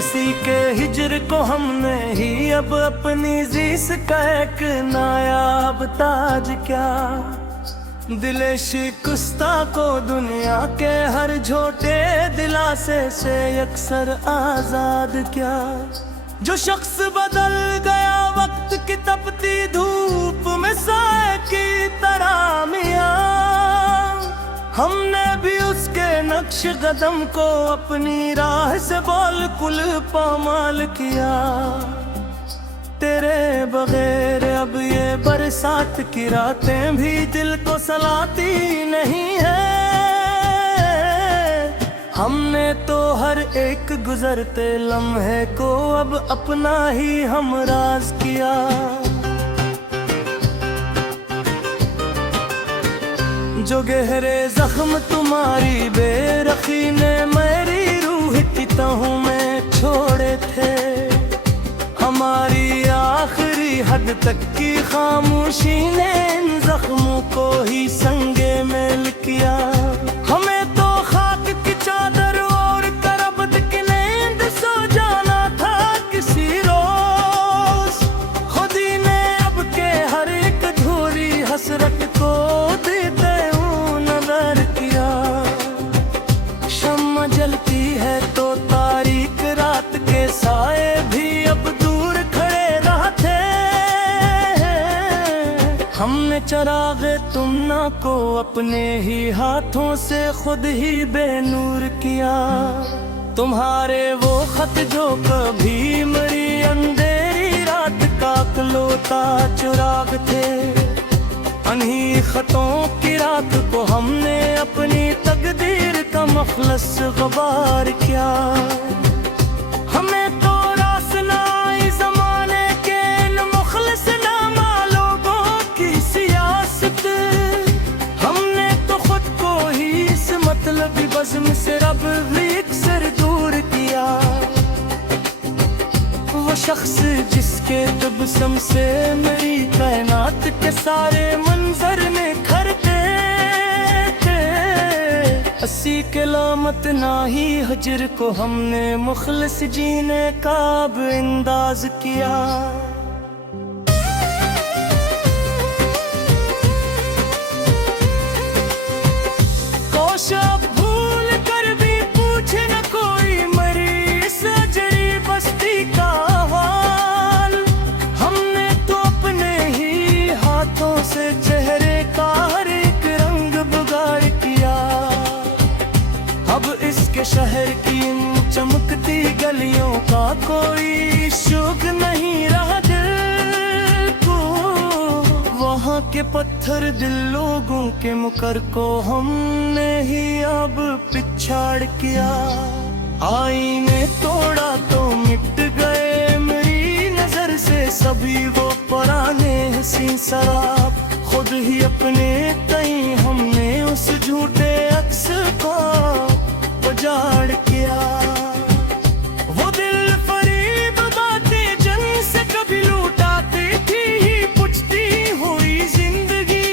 किसी के हिजर को हमने ही अब अपनी जीस का एक नायाब ताज क्या। दिले शिकस्ता को दुनिया के हर झोटे दिलासे से अक्सर आजाद क्या। जो शख्स बदल गया वक्त की तपती धूप में साए की तरह मियां, हमने भी उसके नक्श कदम को अपनी राह से बिल्कुल पामाल किया। तेरे बगैर अब ये बरसात की रातें भी दिल को सलाती नहीं है। हमने तो हर एक गुजरते लम्हे को अब अपना ही हमराज किया। जो गहरे जख्म तुम्हारी बेरखी ने मेरी रूह की तहों में छोड़े थे, हमारी आखिरी हद तक की खामोशी ने इन जख्मों को ही संगे मेल किया। हमें तो खाक की चादर और करबत की नींद सो जाना था किसी रोज। खुद ही ने अब के हर एक अधूरी हसरत को देते हूँ नजर किया। शम्मा जलती है तो तारीक रात के साए भी अब दूर खड़े रहते। हमने चरागे तुमना को अपने ही हाथों से खुद ही बेनूर किया। तुम्हारे वो खत जो कभी मरी अंधेरी रात का इकलौता चिराग थे, उन्हीं खतों की रात को हमने अपनी तकदीर का मखलस गबार किया। हमें तो रास ना आई ज़माने के इन मुखलिस नामा लोगों की सियासत। हमने तो खुद को ही इस मतलबी बज़्म से रब से दूर किया। वो शख्स जिसके तबस्सुम से मेरी कायनात के सारे मंजर में खरते थे, हंसी के लामत ना ही हजर को हमने मुखलिस जीने का अब अंदाज किया। कोशा भूल कर भी पूछे न कोई मरी इस अजरी बस्ती का हाल। हमने तो अपने ही हाथों से चेहरे का हर एक रंग बिगाड़ किया। अब इसके शहर की इन चमकती गलियों का कोई शुग नहीं रहा दिल को। वहाँ के पत्थर दिल लोगों के मुकर को हमने ही अब पिछाड़ किया। आईने तोड़ा तो मिट गए मेरी नजर से सभी वो पुराने हसीन शराब। खुद ही अपने तई हमने उस झूठे अक्स को उजाड़ किया। वो दिल फरीब बातें जन से कभी लूटाती थी ही पुछती हुई जिंदगी।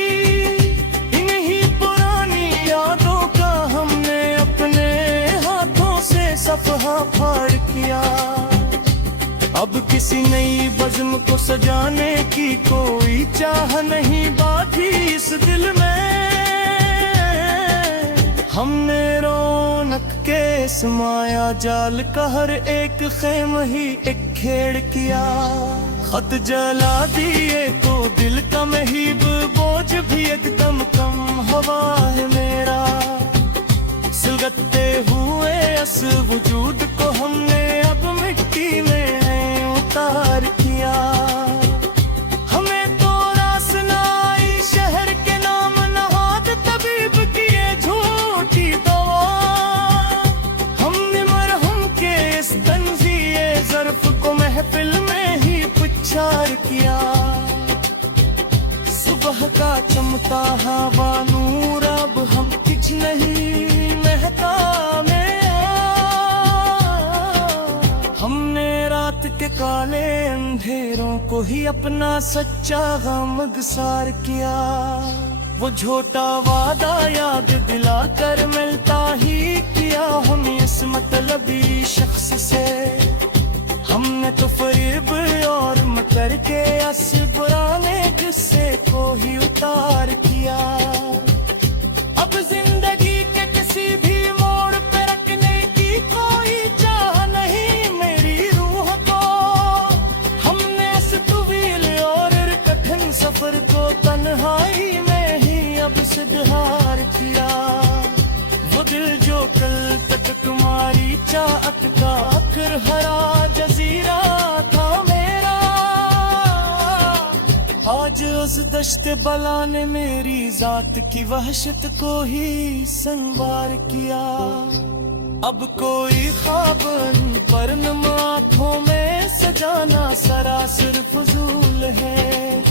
इन्हीं पुरानी यादों का हमने अपने हाथों से सफहा फाड़ किया। अब किसी नई बज़्म को सजाने की कोई चाह नहीं बाकी इस दिल में। हमने रौनक के इस माया जाल का हर एक खेम ही एक खेड़ किया। खत जला दिए तो दिल का महीब बोझ भी एकदम कम हवा है मेरा। सुलगते हुए अस वजूद को हमने अब मिट्टी में उतार किया। हमें तो रास ना आई शहर के नाम नहाद तबीब किए झूठी दवा। हमने मरहम के इस तंज़िए ज़र्फ को महफिल में ही पुछार किया। सुबह का चमता हवा नूर अब हम कुछ नहीं महता में। हमने रात के काले अंधेरों को ही अपना सच्चा गमगसार किया। वो झूठा वादा याद दिलाकर मिलता ही किया हम इस मतलबी शख्स से। हमने तो फरेब और मकर के अस पुराने किस्से को ही उतार किया। अब जिंदगी के किसी भी मोड़ पे रखने की कोई चाह नहीं मेरी रूह को। हमने इस तवील और कठिन सफर को तन्हाई में ही अब सिद्धार किया। वो दिल जो कल तक तुम्हारी चाहत का आखिर हरा जजीरा था मेरा, आज उस दश्त बला ने मेरी जात की वहशत को ही संवार किया। अब कोई ख्वाब पर नम आँखों में सजाना सरासर फजूल है।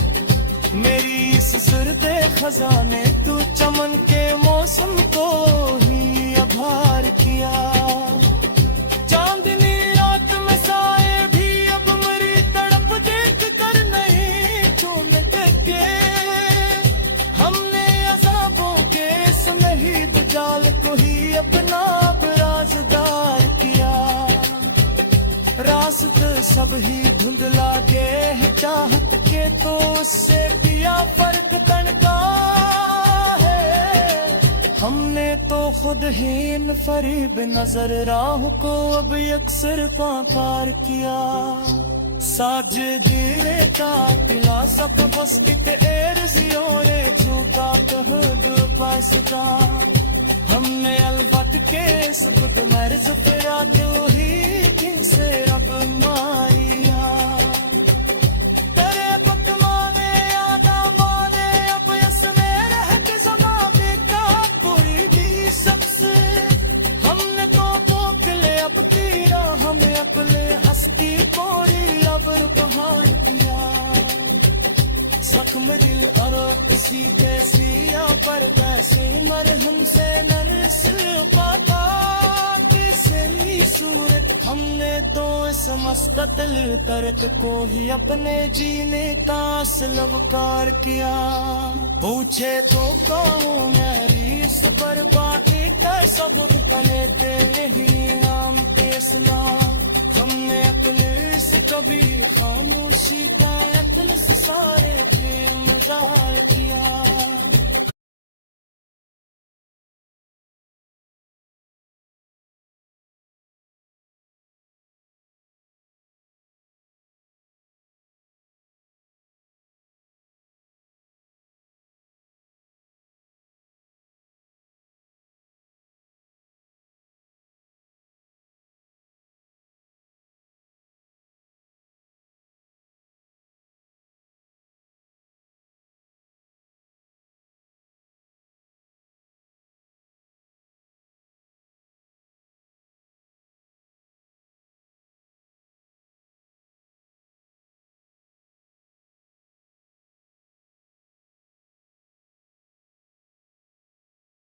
मेरी इस सुरदे खजाने तू चमन के मौसम को ही आभार किया। चांदनी रात में साए भी अब मरी तड़प देख कर नहीं चूमते के। हमने अज़ाबों के इस नहीद जाल को ही अपना राज़दार किया। रास्त सब ही धुंधला के है चाहत के तो उससे किया फर्क तनका है। हमने तो खुद ही इन फरीब नजर राह को अब यकसर पाकार किया। साज धीरे काटिला सब बस इत एर्जियोरे झूका कहब बासुका। हमने अलवट के सुबह मर्ज फिरा क्यों ही से रब मारिया। तेरे पकवाने यादा मारे अब इसमें रहत ज़मा बेका पूरी दी सबसे। हमने तो बोकले अब तीरा हमें अपने हस्ती पूरी अबर बहार किया। जख्म दिल और किसी तैसी या पर तैसी मरहम से नर्स पाता किसी सूरत। हमने तो इस मस्ततल तरक को ही अपने जीने का असलवकार किया। पूछे तो कहूँ मेरी इस बर्बादी का सबक बने तेरे ही नाम पे सुना। हमने अपने इस कभी खामोशी का अतल से सारे प्रेम ज़ाहिर किया।